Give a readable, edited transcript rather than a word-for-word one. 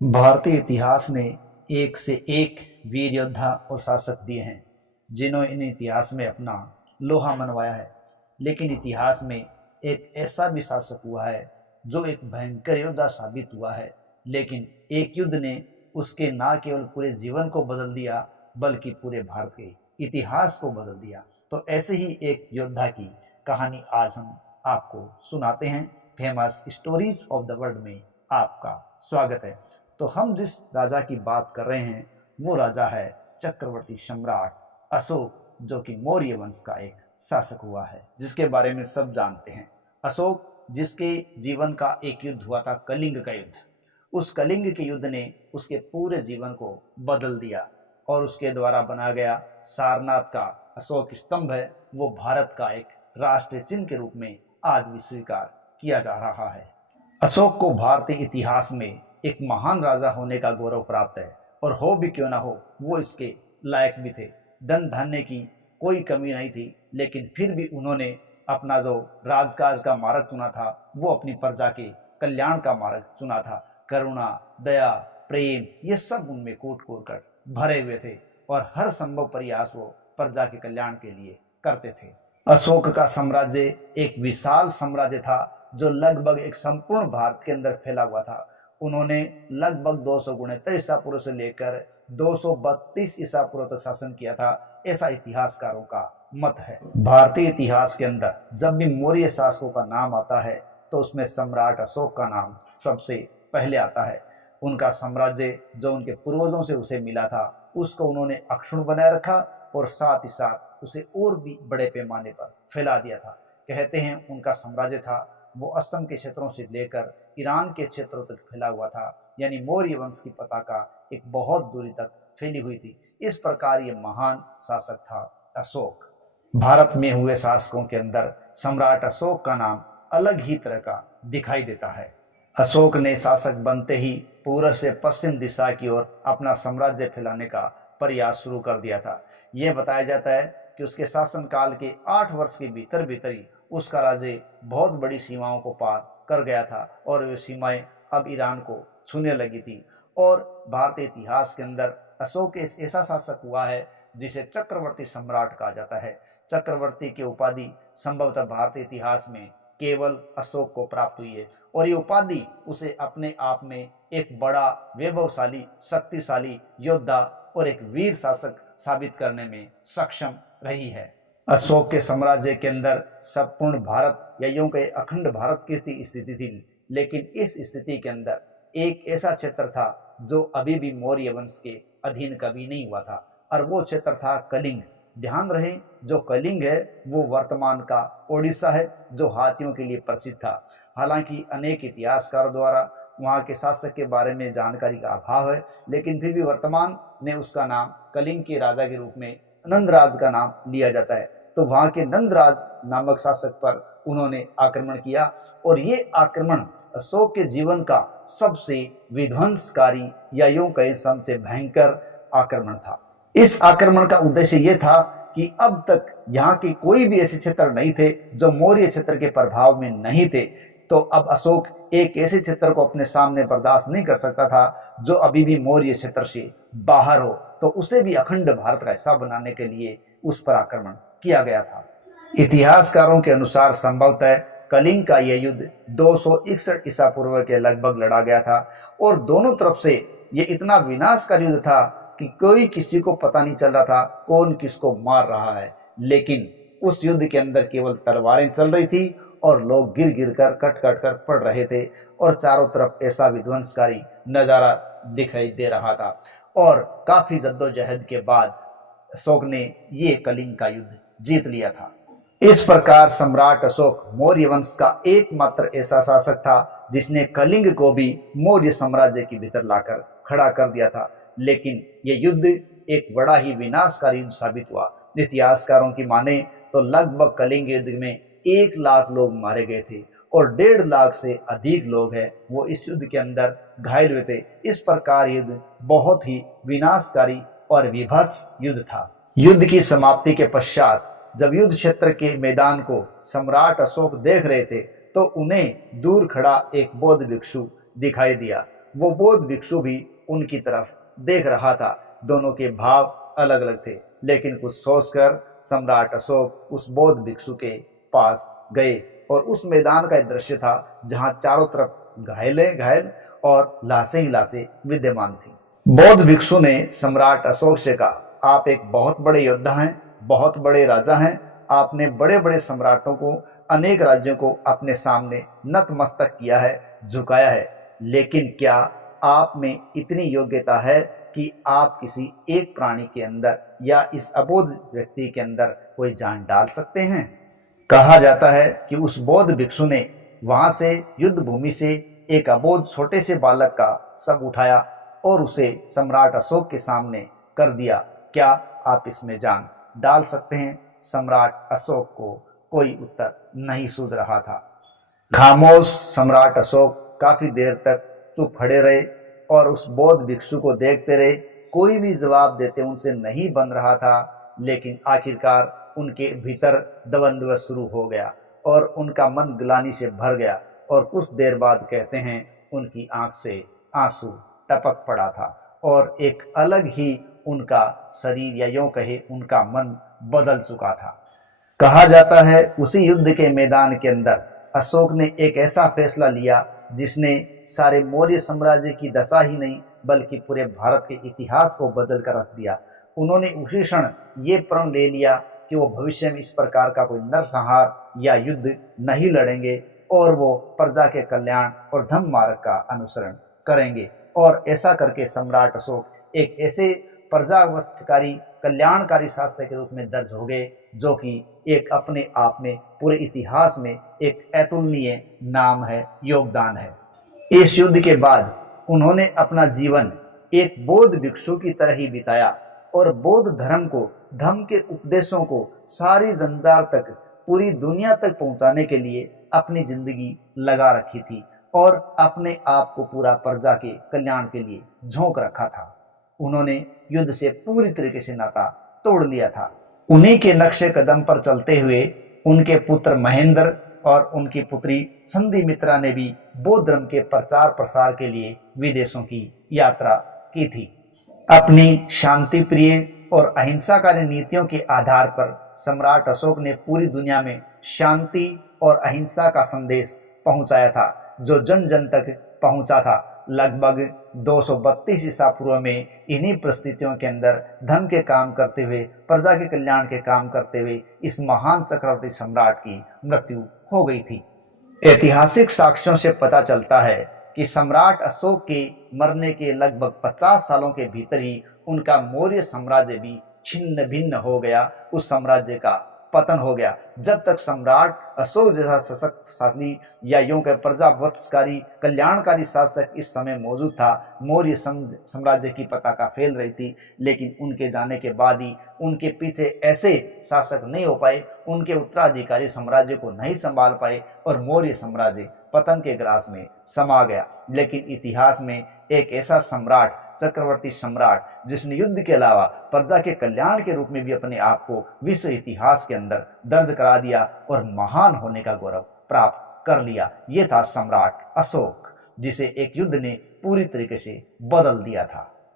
भारतीय इतिहास ने एक से एक वीर योद्धा और शासक दिए हैं जिन्होंने इन इतिहास में अपना लोहा मनवाया है। लेकिन इतिहास में एक ऐसा भी शासक हुआ है जो एक भयंकर योद्धा साबित हुआ है, लेकिन एक युद्ध ने उसके ना केवल पूरे जीवन को बदल दिया बल्कि पूरे भारत के इतिहास को बदल दिया। तो ऐसे ही एक योद्धा की कहानी आज हम आपको सुनाते हैं। Famous stories of the world में आपका स्वागत है। तो हम जिस राजा की बात कर रहे हैं वो राजा है चक्रवर्ती सम्राट अशोक, जो कि मौर्य वंश का एक शासक हुआ है, जिसके बारे में सब जानते हैं। अशोक, जिसके जीवन का एक युद्ध हुआ था, कलिंग का युद्ध। उस कलिंग के युद्ध ने उसके पूरे जीवन को बदल दिया और उसके द्वारा बना गया सारनाथ का अशोक स्तंभ है, वो भारत का एक राष्ट्रीय चिन्ह के रूप में आज भी स्वीकार किया जा रहा है। अशोक को भारतीय इतिहास में एक महान राजा होने का गौरव प्राप्त है, और हो भी क्यों ना हो, वो इसके लायक भी थे। धन धान्य की कोई कमी नहीं थी, लेकिन फिर भी उन्होंने अपना जो राजकाज का मार्ग चुना था वो अपनी प्रजा के कल्याण का मार्ग चुना था। करुणा, दया, प्रेम, ये सब उनमें कूट कूट कर भरे हुए थे और हर संभव प्रयास वो प्रजा के कल्याण के लिए करते थे। अशोक का साम्राज्य एक विशाल साम्राज्य था जो लगभग एक संपूर्ण भारत के अंदर फैला हुआ था। उन्होंने लगभग 269 ईसा पूर्व से लेकर 232 ईसा पूर्व तक शासन किया था, ऐसा इतिहासकारों का मत है। भारतीय इतिहास के अंदर जब भी मौर्य शासकों का नाम आता है तो उसमें सम्राट अशोक का नाम सबसे पहले आता है। उनका साम्राज्य जो उनके पूर्वजों से उसे मिला था उसको उन्होंने अक्षुण्ण बनाए रखा और साथ ही साथ उसे और भी बड़े पैमाने पर फैला दिया था। कहते हैं उनका साम्राज्य था वो असम के क्षेत्रों से लेकर ईरान के क्षेत्रों तक फैला हुआ था, यानी मौर्य वंश की पताका एक बहुत दूरी तक फैली हुई थी। इस प्रकार ये महान शासक था अशोक। भारत में हुए शासकों के अंदर सम्राट अशोक का नाम अलग ही तरह का दिखाई देता है। अशोक ने शासक बनते ही पूर्व से पश्चिम दिशा की ओर अपना साम्राज्य फैलाने का प्रयास शुरू कर दिया था। यह बताया जाता है कि उसके शासनकाल के 8 वर्ष के भीतर भीतर ही उसका राज्य बहुत बड़ी सीमाओं को पार कर गया था और वे सीमाएं अब ईरान को छूने लगी थी। और भारतीय इतिहास के अंदर अशोक ऐसा शासक हुआ है जिसे चक्रवर्ती सम्राट कहा जाता है। चक्रवर्ती की उपाधि संभवतः भारतीय इतिहास में केवल अशोक को प्राप्त हुई है, और ये उपाधि उसे अपने आप में एक बड़ा वैभवशाली, शक्तिशाली योद्धा और एक वीर शासक साबित करने में सक्षम रही है। अशोक के साम्राज्य के अंदर संपूर्ण भारत या यूं कहे अखंड भारत की स्थिति थी, लेकिन इस स्थिति के अंदर एक ऐसा क्षेत्र था जो अभी भी मौर्य वंश के अधीन कभी नहीं हुआ था, और वो क्षेत्र था कलिंग। ध्यान रहे, जो कलिंग है वो वर्तमान का ओडिशा है, जो हाथियों के लिए प्रसिद्ध था। हालांकि अनेक इतिहासकारों द्वारा वहाँ के शासक के बारे में जानकारी का अभाव है, लेकिन फिर भी वर्तमान में उसका नाम कलिंग के राजा के रूप में नंदराज का नाम लिया जाता है। तो वहाँ के नंदराज नामक शासक पर उन्होंने आक्रमण किया, और ये आक्रमण अशोक के जीवन का सबसे विध्वंसकारी या यूं कहें सबसे भयंकर आक्रमण था। इस आक्रमण का उद्देश्य यह था कि अब तक यहाँ के कोई भी ऐसे क्षेत्र नहीं थे जो मौर्य क्षेत्र के प्रभाव में नहीं थे। तो अब अशोक एक ऐसे क्षेत्र को अपने सामने बर्दाश्त नहीं कर सकता था जो अभी भी मौर्य क्षेत्र से बाहर हो, तो उसे भी अखंड भारत का हिस्सा बनाने के लिए उस पर आक्रमण किया गया था। इतिहासकारों के अनुसार संभवतः कलिंग का यह युद्ध 261 ईसा पूर्व के लगभग लड़ा गया था, और दोनों तरफ से यह इतना विनाशकारी युद्ध था कि कोई किसी को पता नहीं चल रहा था कौन किसको मार रहा है। लेकिन उस युद्ध के अंदर केवल तलवारें चल रही थी और लोग गिर गिर कर कट कट कर पड़ रहे थे, और चारों तरफ ऐसा विध्वंसकारी नजारा दिखाई दे रहा था। और काफी जद्दोजहद के बाद अशोक ने ये कलिंग का युद्ध जीत लिया था। इस प्रकार सम्राट अशोक मौर्य वंश का एकमात्र ऐसा शासक था जिसने कलिंग को भी मौर्य साम्राज्य के भीतर लाकर खड़ा कर दिया था। लेकिन यह युद्ध एक बड़ा ही विनाशकारी युद्ध साबित हुआ। इतिहासकारों की माने तो लगभग कलिंग युद्ध में 1 लाख लोग मारे गए थे, और 1.5 लाख से अधिक लोग हैं वो इस युद्ध के अंदर घायल हुए थे। इस प्रकार युद्ध बहुत ही विनाशकारी और विभत्स युद्ध था। युद्ध की समाप्ति के पश्चात जब युद्ध क्षेत्र के मैदान को सम्राट अशोक देख रहे थे तो उन्हें दूर खड़ा एक बौद्ध भिक्षु दिखाई दिया। वो बौद्ध भिक्षु भी उनकी तरफ देख रहा था। दोनों के भाव अलग अलग थे, लेकिन कुछ सोचकर सम्राट अशोक उस बौद्ध भिक्षु के पास गए और उस मैदान का एक दृश्य था जहां चारों तरफ घायल और लाशें ही लाशें विद्यमान थी। बौद्ध भिक्षु ने सम्राट अशोक से कहा, आप एक बहुत बड़े योद्धा हैं, बहुत बड़े राजा हैं, आपने बड़े बड़े सम्राटों को, अनेक राज्यों को अपने सामने नतमस्तक किया है, झुकाया है, लेकिन क्या आप में इतनी योग्यता है कि आप किसी एक प्राणी के अंदर या इस अबोध व्यक्ति के अंदर कोई जान डाल सकते हैं? कहा जाता है कि उस बौद्ध भिक्षु ने वहां से युद्ध भूमि से एक अबोध छोटे से बालक का शव उठाया और उसे सम्राट अशोक के सामने कर दिया। क्या आप इसमें जान डाल सकते हैं? सम्राट अशोक को कोई उत्तर नहीं सूझ रहा था। खामोश सम्राट अशोक काफी देर तक चुप खड़े रहे और उस बौद्ध भिक्षु को देखते रहे। कोई भी जवाब देते उनसे नहीं बन रहा था, लेकिन आखिरकार उनके भीतर द्वंद्व शुरू हो गया और उनका मन ग्लानि से भर गया और कुछ देर बाद कहते हैं उनकी आंख से आंसू टपक पड़ा था और एक अलग ही उनका शरीर या यूं कहे उनका मन बदल चुका था। कहा जाता है उसी युद्ध के मैदान के अंदर अशोक ने एक ऐसा फैसला लिया जिसने सारे मौर्य साम्राज्य की दशा ही नहीं बल्कि पूरे भारत के इतिहास को बदल कर रख दिया। उन्होंने उसी क्षण ये प्रण ले लिया कि वो भविष्य में इस प्रकार का कोई नरसंहार या युद्ध नहीं लड़ेंगे और वो प्रजा के कल्याण और धर्म मार्ग का अनुसरण करेंगे। और ऐसा करके सम्राट अशोक एक ऐसे प्रजावत्सकारी कल्याणकारी शासक के रूप में दर्ज हो गए जो कि एक अपने आप में पूरे इतिहास में एक अतुलनीय नाम है, योगदान है। इस युद्ध के बाद उन्होंने अपना जीवन एक बौद्ध भिक्षु की तरह ही बिताया और बौद्ध धर्म को, धम्म के उपदेशों को सारी जंजार तक, पूरी दुनिया तक पहुंचाने के लिए अपनी जिंदगी लगा रखी थी और अपने आप को पूरा प्रजा के कल्याण के लिए झोंक रखा था। उन्होंने युद्ध से पूरी तरीके से नाता तोड़ लिया था। उन्हीं के नक्शे कदम पर चलते हुए उनके पुत्र महेंद्र और उनकी पुत्री संधिमित्रा ने भी बौद्ध धर्म के प्रचार प्रसार के लिए विदेशों की यात्रा की थी। अपनी शांति प्रिय और अहिंसाकारी नीतियों के आधार पर सम्राट अशोक ने पूरी दुनिया में शांति और अहिंसा का संदेश पहुंचाया था, जो जन जन तक पहुंचा था। लगभग 232 ईसा पूर्व में इन्हीं परिस्थितियों के अंदर धर्म के काम करते हुए, प्रजा के कल्याण के काम करते हुए इस महान चक्रवर्ती सम्राट की मृत्यु हो गई थी। ऐतिहासिक साक्ष्यों से पता चलता है कि सम्राट अशोक के मरने के लगभग 50 सालों के भीतर ही उनका मौर्य साम्राज्य भी छिन्न भिन्न हो गया, उस साम्राज्य का पतन हो गया। जब तक सम्राट अशोक जैसा सशक्त शासनी या यूं के प्रजावत्सकारी कल्याणकारी शासक इस समय मौजूद था, मौर्य साम्राज्य की पताका फैल रही थी। लेकिन उनके जाने के बाद ही उनके पीछे ऐसे शासक नहीं हो पाए, उनके उत्तराधिकारी साम्राज्य को नहीं संभाल पाए और मौर्य साम्राज्य पतन के ग्रास में समा गया। लेकिन इतिहास में एक ऐसा सम्राट, चक्रवर्ती सम्राट, जिसने युद्ध के अलावा प्रजा के कल्याण के रूप में भी अपने आप को विश्व इतिहास के अंदर दर्ज करा दिया और महान होने का गौरव प्राप्त कर लिया, ये था सम्राट अशोक, जिसे एक युद्ध ने पूरी तरीके से बदल दिया था।